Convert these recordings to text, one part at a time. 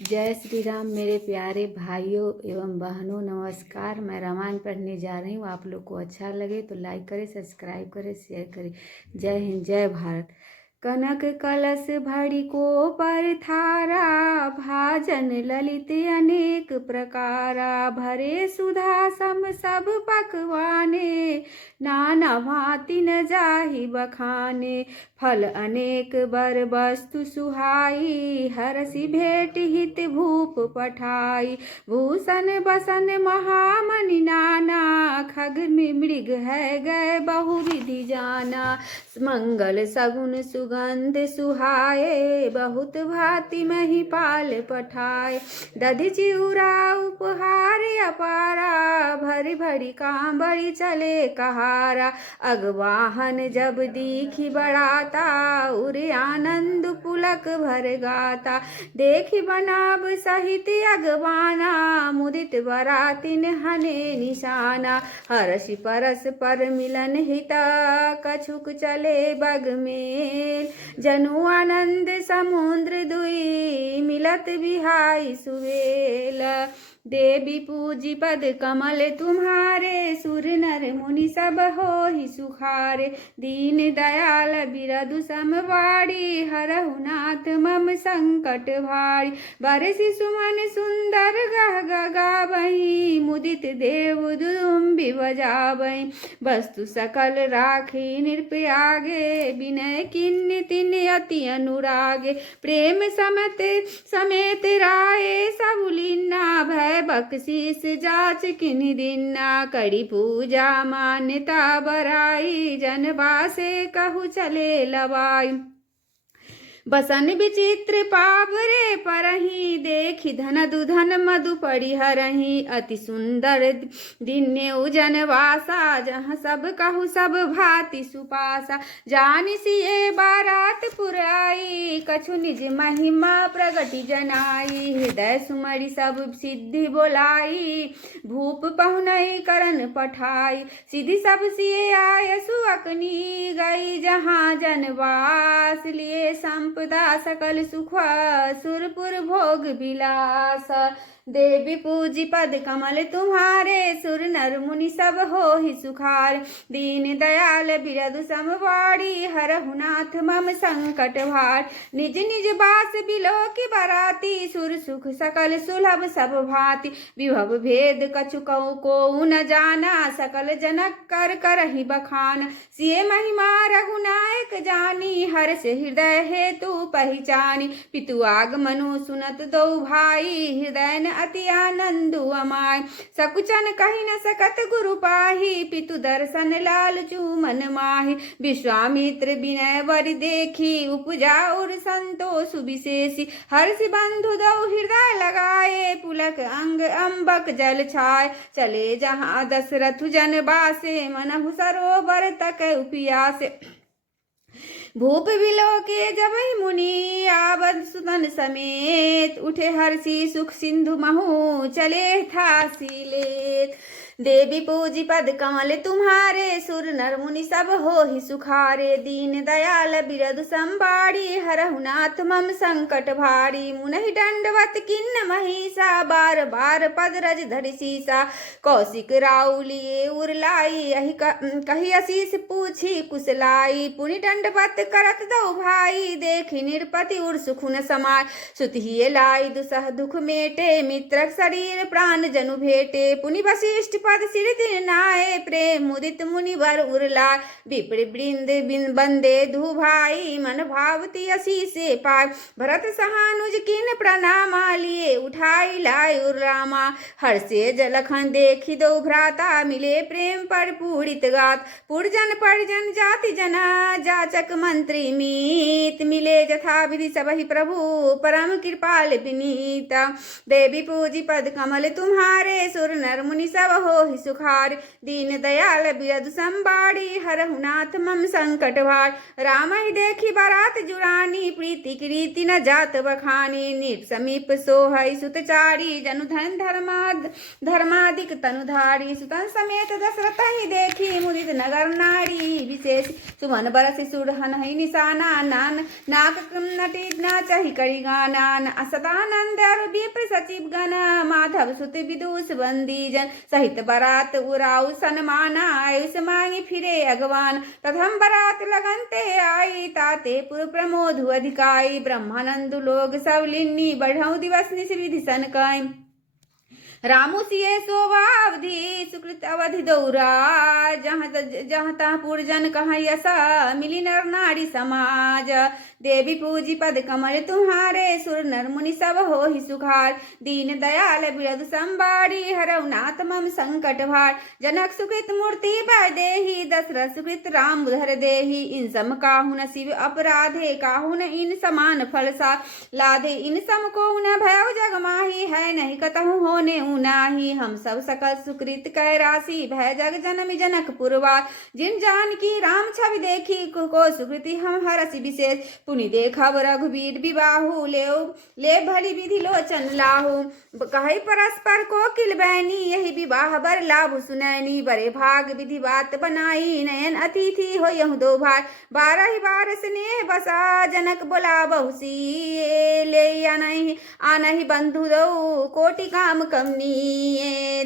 जय श्री राम। मेरे प्यारे भाइयों एवं बहनों, नमस्कार। मैं रामायण पढ़ने जा रही हूँ। आप लोग को अच्छा लगे तो लाइक करें, सब्सक्राइब करें, शेयर करें। जय हिंद, जय भारत। कनक कलश भरी को पर थारा, भाजन ललित अनेक प्रकारा। भरे सुधा सम सब पकवाने, नाना भांति न जाहि बखाने। फल अनेक बर वस्तु सुहाई, हरसि भेट हित भूप पठाई। भूषण बसन महामणि नाना, खग मृग है गए बहुविधि जाना। मंगल सगुन सुगंध सुहाए, बहुत भांति महिपाल पठाए। दधि चिउरा उपहार अपारा, भरी भरी कांबड़ी चले कहारा। अगवाहन जब दीखी बढ़ाता, उरे आनंद पुलक भर गाता। देखी बनाब सहित अगवाना, मुदित बरातिन हने निशाना। हर्ष परस पर मिलन हिता, कछुक चले बग मेल। जनु आनंद समुद्र दुई, मिलत बिहाई सुवेल। देवी पूजी पद कमल तुम्हारे, सुर नर मुनि सब होहि सुखारे। दीन दयाल बिरदु समवाड़ी, हरहु नाथ मम संकट भारी। बरसि सुमन सुंदर गह गावहीं, मुदित देव दुदुम्बि बजावहीं। वस्तु सकल राखी निरपयागे, विनय किन्नि तिन्नि अति अनुरागे। प्रेम समेत राये सब लीना, भय बख्शीस जाच किन्हि दिन्ना। करी पूजा मान्यता बराई, जनवासे कहु चले लवाई। बसन विचित्र पावरे परही, देखी धन दुधन मधु परिहरही। अति सुंदर दिन्य जनवासा, जहाँ सब कहु सब भांति सुपासा। जानि सिए बारात पुराई, कछु निज महिमा प्रगति जनाई। हृदय सुमरि सब सिद्धि बोलाई, भूप पहुनई करन पठाई। सिद्धि सब सिए आय सुअकनी, गई जहाँ जनवास। लिए संपदा सकल सुख, सुरपुर भोग विलास। देवी पूजी पद कमल तुम्हारे, सुर नर मुनि सब होहि सुखार। दीन दयाल बिरदु समवाड़ी, हरहु नाथ मम संकट भार। निज निज बास बिलोकी बराती, सुर सुख सकल सुलभ सब भांति। विभव भेद कछु कहु को न जाना, सकल जनक कर करहि बखान। सिए महिमा रघुनायक जानी, हर से हृदय हेतु पहचानी। पितु आगमनु सुनत दो भाई, हृदय न अति आनंदु अमाय। सकुचन कहि न सकत गुरु पाही, पितु दर्शन लाल चूमन माही। विश्वामित्र विनय वर देखी, उपजा और संतोष विशेषी। हर्ष बंधु दो हृदय लगाए, पुलक अंग अम्बक जल छाय। चले जहाँ दशरथ जन बासे, मनहु सरोवर तक उपियासे। भूप बिलोके जबहि मुनि, आवत सुतन समेत। उठे हर्षि सुख सिंधु महु, चले था सीलेत। देवी पूजी पद कमल तुम्हारे, सुर नर मुनि सब होहि सुखारे। दीन दयाल बिरदु संबाड़ी, हरहु नाथ मम संकट भारी। मुनहि दंडवत किन्न महिषा, बार बार पद रज धरि सीसा। कौशिक राउ लिए उरलाई, कही असीस पूछी कुशलाई। पुनि दंडवत करत दो भाई, देखी निरपति उर सुखुन समाय। सुतिहिए लाई दुसह दुख मेटे, मित्रक शरीर प्राण जनु भेटे। पुनि वशिष्ठ पद सिर दिन नाये, प्रेम मुदित मुनि वर उरलाय। विप्र वृंद बंदे धु भाई, मन भावती असीसे पाय। भरत सहानुज किन प्रणामा, लिए उठाई लाई उर रामा। हर्षे जलखन देखी दो भ्राता, मिले प्रेम पर पूरित गात। पुरजन परिजन जाति जना, जाचक मंत्री मीत। मिले जथा विधि सबहि प्रभु, परम कृपाल विनीता। देवी पूजी पद कमल तुम्हारे, सुर नर मुनि सब हो होहि सुखार दीन दयाल बिरधु संबाड़ी हरहु नाथ मम संकट भार राम ही देखी बारात जुरानी प्रीति की रीति न जात बखानी नीप समीप सोहई सुतचारी जनु धन धर्मादिक तनुधारी सुतन समेत दशरथ ही देखी मुदित नगर नारी विशेष सुमन बरस सुरहन ही निशाना नान नाक नटी नाचहि करी गाना असदानंद विप्र सचिव गण माधव सुत विदुष बंदी जन सहित बरात उराउ सनमाना आयुष मांगी फिरे अगवान प्रथम बरात लगनते आई ताते पुर प्रमोद अधिकाई ब्रह्मानंद लोग सब लिन्नी बढ़ऊ दिवस निस विधि सनकाई रामु सिए शोभावधि सुकृत अवधि दौरा जहाँ तहाँ पुरजन कहाँ यसा मिली नर नारी समाज देवी पूजी पद कमल तुम्हारे सुर नर मुनि सब हो ही सुखार दीन दयाल बिरधु संबाड़ी हरऊ नाथ मम संकट भार जनक सुकृत मूर्ति भय देही दशरथ सुकृत राम धर देही इन सम काहु न शिव अपराधे काहु न इन समान फल सा लाधे इन सम को न भय जग माही है नहीं कतहु होने नाही हम सब सकल सुकृत कै राशि भय जग जनम जनक पुरवार जिन जान की राम छवि देखी को सुकृति हम हरसि विशेष पुनि देखब रघुवीर विबाहु ले भली विधि लोचन लाहु कहि परस्पर कोकिल बैनी यही विवाह बर लाभ सुनैनी बरे भाग विधि बात बनाई नयन अतिथि हो यहु दो भाई 12 बार स्नेह बसा जनक बोला बहुसी ले आनहि बंधु दो कोटि काम कमनी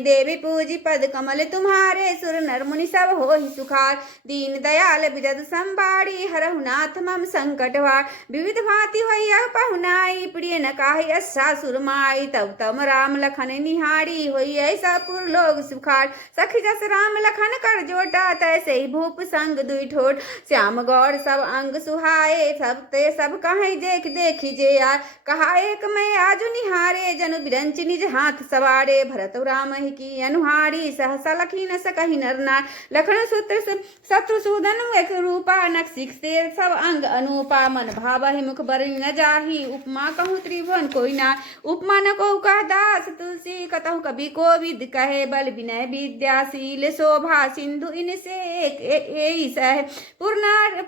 देवी पूजी पद कमल तुम्हारे सुर नर मुनि सब हो ही सुखार दीन दयाल बिरधु संबाड़ी हरहु नाथ मम संकट भार विविध भांति होइया पहुनाई प्रिय न काहि अच्छा सुरमाई तब तम राम लखन निहारी होई ऐसा पुर लोग सुखार सखी जस राम लखन कर जोटा तैसे ही भूप संग दुई ठोट श्याम गौर सब अंग सुहाए सब ते सब कहीं देख देखी जे यार कहा एक मैं आजु निहारे जनु बिरंच निज हाथ सवारे भरत राम ही की अनुहारी सहसा लखी न सकहि नर नार लखन सूत्र शत्रु सूदन एक रूपा नक्सिक से सब अंग अनुपा मन भाव ही मुख बर न जाही उपमा कहूँ त्रिभुवन कोई ना उपमा न को कह दास तुलसी कतहु कभी कोविद कहे बल विनय विद्याशील शोभा सिंधु इनसे एक सह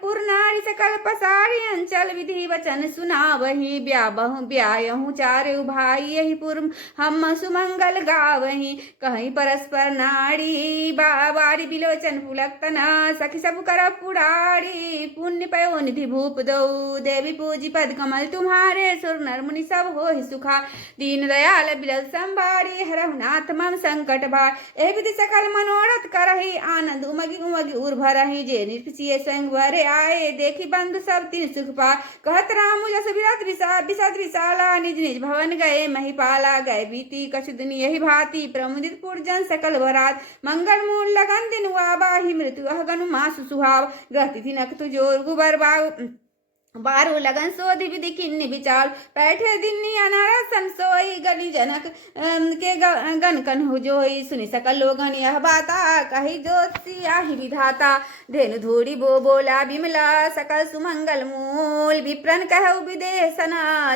पूर्णारी सकल पसारी अंचल विधि वचन सुना वही ब्याहु चार भाई यही पूर्व हम सुमंगल गावही कहीं परस्पर नारी बारी बिलोचन पुलक तना सखी सब कर पुरारी पुण्य पयो निधि भूप दो देवी पूजी पद कमल तुम्हारे सुर नर मुनि सब हो ही सुखा दीन दयाल बिरध संबारी हरहु नाथ मम संकट भार एह विधि सकल मनोरथ करहि आनंद उमगी उमगी उर भरहि जे नित्य संग भरे आए देखी बंधु सब तीन सुख पा कहत राम जस विरत विषद विशाला निज निज भवन गए महिपाला गए बीती कछु दिन यही भांति प्रमुदित पुरजन सकल भरात मंगल मूल लगन दिन आबा ही मृत्यु अहगनु मासु सुहाव ग्रह तिथि नख तुजोर गुबर बारू लगन सोधि विधि किन्नी विचार बैठे दिन्नी अनारसन सोई गली जनक के गन कन हो जोई सुनि सकल लोगन यह बाता कही ज्योति आहि विधाता धेनु धूड़ी बोला विमला सकल सुमंगल मूल विप्रन कहु विदेशन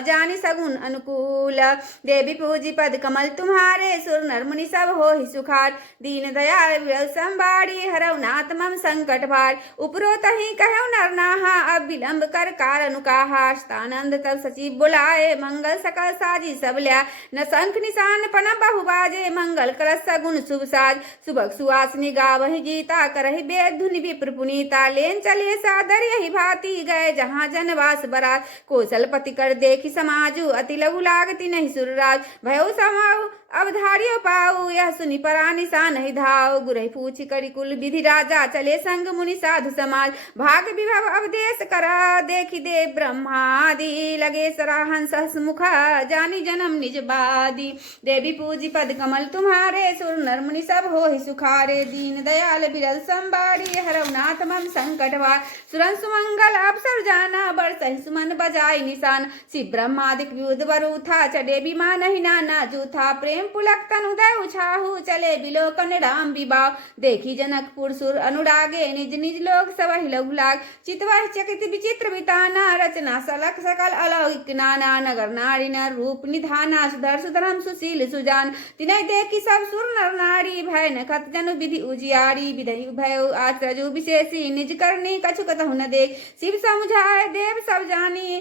जानि सगुन अनुकूल देवी पूजी पद कमल तुम्हारे सुर नर मुनि सब हो ही सुखार दीन दयाल बिरध संबाड़ी हरऊ नाथ मम संकट भार उपरोत ही कहु नर नाहा अब विलंब कर कारण कहा स्थानंद तब सचिव बुलाए मंगल सकल साजी सब लिया न शंख निशान पन बहु बाजे मंगल करस सगुन शुभ साज सुबह सुहासनी गावहि गीता करहि वेद धुनि विप्र पुनीता लेन चले सादर यही भांति गए जहाँ जनवास बरात कौशलपति कर देखी समाजु अति लघु लागति नहीं सुरराज भयो समाऊ अवधारियो पाऊ यह सुनि परा निशा नहीं धाव गुरहि पूछि करी कुल विधि राजा चले संग मुनि साधु समाज भाग विभव अवदेश करा देखी दे ब्रह्मादि लगे सराहन सहसमुख जानी जन्म निज बादी देवी पूजी पद कमल तुम्हारे सुर नर मुनि सब हो ही सुखारे दीन दयाल बिरध संबाड़ी हरऊ नाथ मम संकट भार सुरन सुमंगल अवसर जाना बरसहि सुमन बजाई निशान शिव ब्रह्मादिक वियुद्ध बरूथा चढ़े विमान ही नाना जूथा प्रेम प्रेम पुलक तनुदय उछाहु चले बिलोकन राम विवाह देखी जनकपुर सुर अनुरागे निज निज लोक सबहि लघु लाग चितवह चकित विचित्र बिताना रचना सलक सकल अलौकिक नाना नगर नारी नर रूप निधाना सुधर सुधरम सुशील सुजान तिनय देखी सब सुर नर नारी भय नखत जनु विधि उजियारी विधि भय आचरजु विशेषी निज करनी कछु कतहु न देख शिव समुझाए देव सब जानी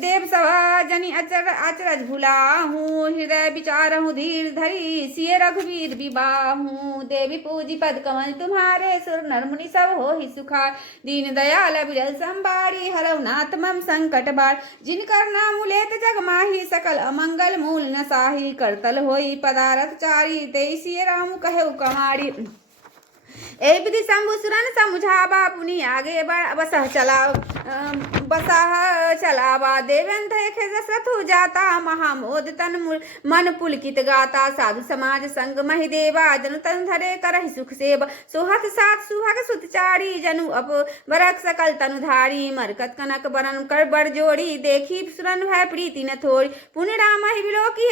देव सब जनी अचरज भुलाहूँ हृदय विचारहूँ धीर धरी सिय रघुवीर विवाहूँ देवी पूजी पद कमल तुम्हारे सुर नर मुनि सब हो ही सुखार दीन दयाल बिरल संबारी हरव नाथ मम संकट बार जिनकर नाम उलेत जग माही सकल अमंगल मूल न साही करतल होई पदारथ चारी तेईसी राम कहे कमारी ए विधि शंभु सुरन समुझावा पुनि आगे बसह चलावा देवेंद्र देखे दशरथु जाता महामोद तन मन पुलकित गाता साधु समाज संग महि देवा जनु तन धरे करहि सुख सेव सोहत सात सुहाग सुतचारी जनु अप बरक सकल तनुधारी मरकत कनक बरन कर बड़ जोड़ी देखी सुरन भय प्रीति न थोड़ी पुण्य राम ही बिलोकी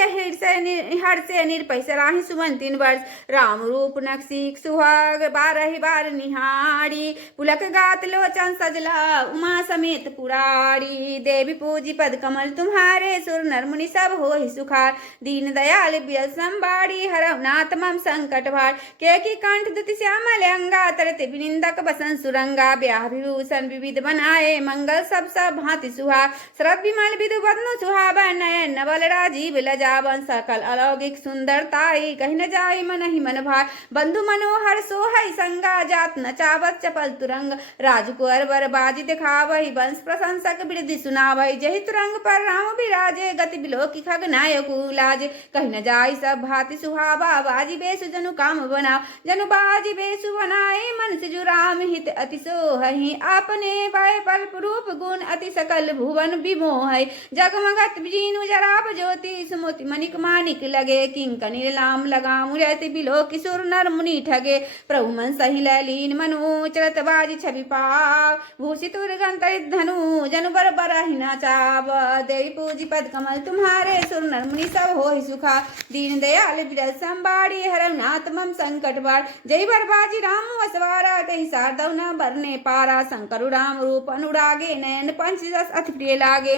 हर से निरपै सराहि सुमन 3 वर्ष राम रूप नक्सीक सुहाग बारहि बार निहारी पुलक गात लोचन सजला उमा समेत पुरारी देवी पूजी पद कमल तुम्हारे सुर नर मुनि सब हो ही सुखार दीन दयाल बिरल संबाड़ी हरव नाथ मम संकट भार के कंठ दुति श्यामल अंगा तरते विनिंदक बसन सुरंगा ब्याह विभूषण विविध बनाए मंगल सब भांति सुहा शरद विमल विदु बदनु सुहावन नयन नवल राजीव लजावन सकल अलौकिक सुंदरताई कहीं न जाई मन ही मन भार बंधु मनोहर सोहई संगा जात नचावत चपल तुरंग राजकुंवर बर बाजी दिखावही वंश प्रशंसक बिरधि सुनावही जहि तुरंग पर राम विराजे गति बिलोकी खग नायक लाजे कहीं न जाई सब भांति सुहावा बाजी बेसु जनु काम बना जनु बाजी बेसु बनाए मन से जो राम हित अति सोहहि आपने पाए पल रूप गुण अति सकल भुवन विमोह जगमगत जीनु जराब ज्योति सुमोति मणिक मानिक लगे किंकनी लाम लगा मुरति बिलोकी सुर नर मुनि ठगे प्रभु मन सही लैलीन मनु चलत बाजी छवि पाव भूषित उर्गंतरित धनु जनु बर बरहि नाचाव देवी पूजी पद कमल तुम्हारे सुर नर मुनि सब हो ही सुखा दीन दयाल बिरल संबाड़ी हरव नाथ मम संकट बार जय बर बाजी राम वसवारा कही शारदव न बरने पारा शंकर राम रूप अनुरागे नयन पंचदश अति प्रिय लागे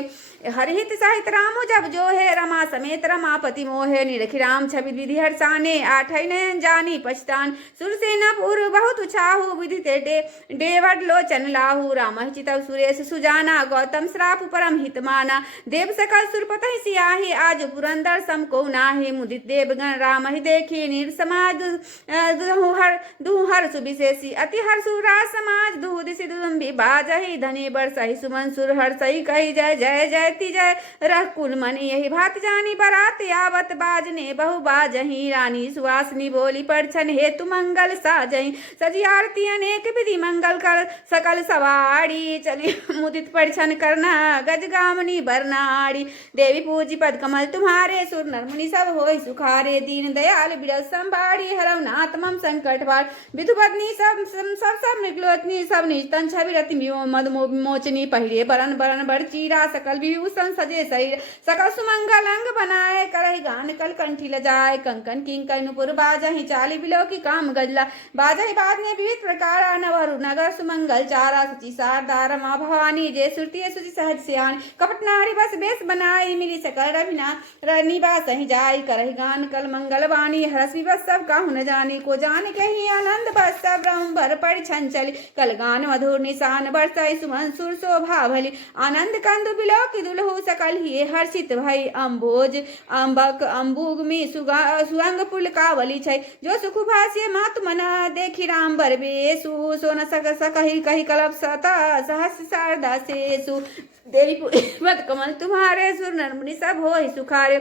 हरिहित साहित रामो जब जो है रमा समेत रमापति मोहे निरखि राम छवि विधि हर्षाने आठै नयन जानी पछतान सुरसेना पूर्व बहुत उछाहु विधि डेवड लोचन लाहु राम चितव सुरेश सुजाना गौतम श्राप परम हित माना देव सकल सुरपतहि सियाही आज पुरंदर सम को नाहि मुदित देवगण राम ही देखी नीर समाज दुहु हर सुविशेषी अति हर सुराज समाज दुहु दिशि दुदुम्बी बाजहि धनी बरसहि सुमन सुर हर्षहि कहि जय जय जयति जय रह कुल मनि यही भात जानी बरात यावत बाजने बहु बाजहि रानी सुवासनी बोली परछन हेतु मंगल साजहि सजी आरती अनेक विधि मंगल कर सकल सवारी चली मुदित परिछन करना गजगामनी बरनाड़ी देवी पूजी पद कमल तुम्हारे सुर नर मुनि सब होय सुखारे दीन दयाल बिरल संबाड़ी हरव नाथ मम संकट भार विधु पत्नी सब निकलोतनी सब निजतन छवि रति मद मोचनी पहिरे बरन बरन बड़ चीरा सकल विभूषण सजे शरीर सकल सुमंगल अंग बनाए करहि गान कल कंठी लजाए कंकन किंकर नुपुर बाजहि चाली बिलोकी काम गजला बाजहि बाजने विविध प्रकार नवरु नगर सुमंगल चारा सची शारदा रमा भवानी जय श्रुति सुचि सहज सियान कपट नारी बस बेस बनाई मिली सकल रविना निवास ही जाई करहि गान कल मंगल वाणी हरस विवस सब काहु न जानी को जान कही आनंद बस सब ब्रह्म भर पड़ छंचली कल गान मधुर निशान बरसाई सुमन सुर शोभा भली आनंद कंदु बिलोकी दुलहु सकल ही हर्षित भई अम्बोज अम्बक अम्बुग में सुअंग पुल कावली छै जो सुख भाष्य मात मना देखी राम बर बेसु सोन सकहि कही कलप सता सहस शारदा सेसु देवी पद कमल तुम्हारे सुर नर मुनि सब होय सुखारे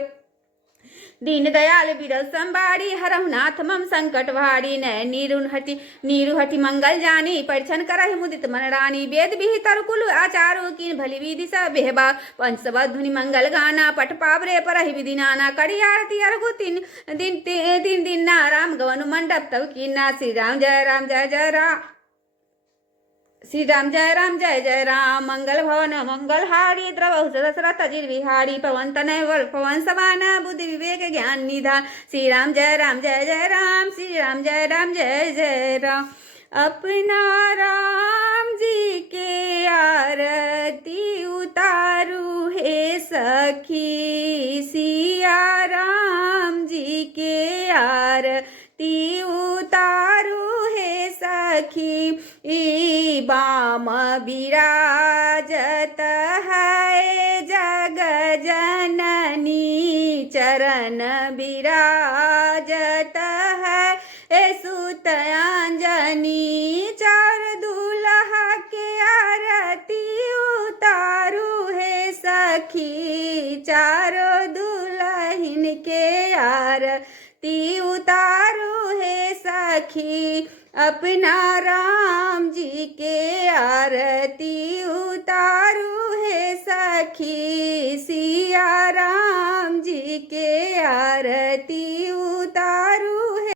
दीन दयाल बिरल संबाड़ी हरहु नाथ मम संकट भारी नय नीरु हटि मंगल जानी परिछन करहि मुदित मन रानी वेद विहित कुल आचारो किन भली विधि सब बेहबा पंचसबद धुनि मंगल गाना पट पावरे परहि विधि नाना कड़ी आरती अर्घु तीन दिन ना राम गवनु मंडप तब कीना श्री राम जय जय राम श्री राम जय जय राम मंगल भवन मंगल हारी द्रवहु दशरथ अजिर विहारी पवन तनय पवन समान बुद्धि विवेक ज्ञान निधान। श्री राम जय जय राम श्री राम जय जय राम। अपना राम जी के आरती उतारू हे सखी, सिया राम जी के आरती उतारू हे सखी। ई बाम विराजत है जग जननी, चरण विराजत है सुत अंजनी। चार दूल्हा के आरती उतारू है सखी, चारों दुल्हन के आरती उतारू है सखी। अपना राम जी के आरती उतारू है सखी, सिया राम जी के आरती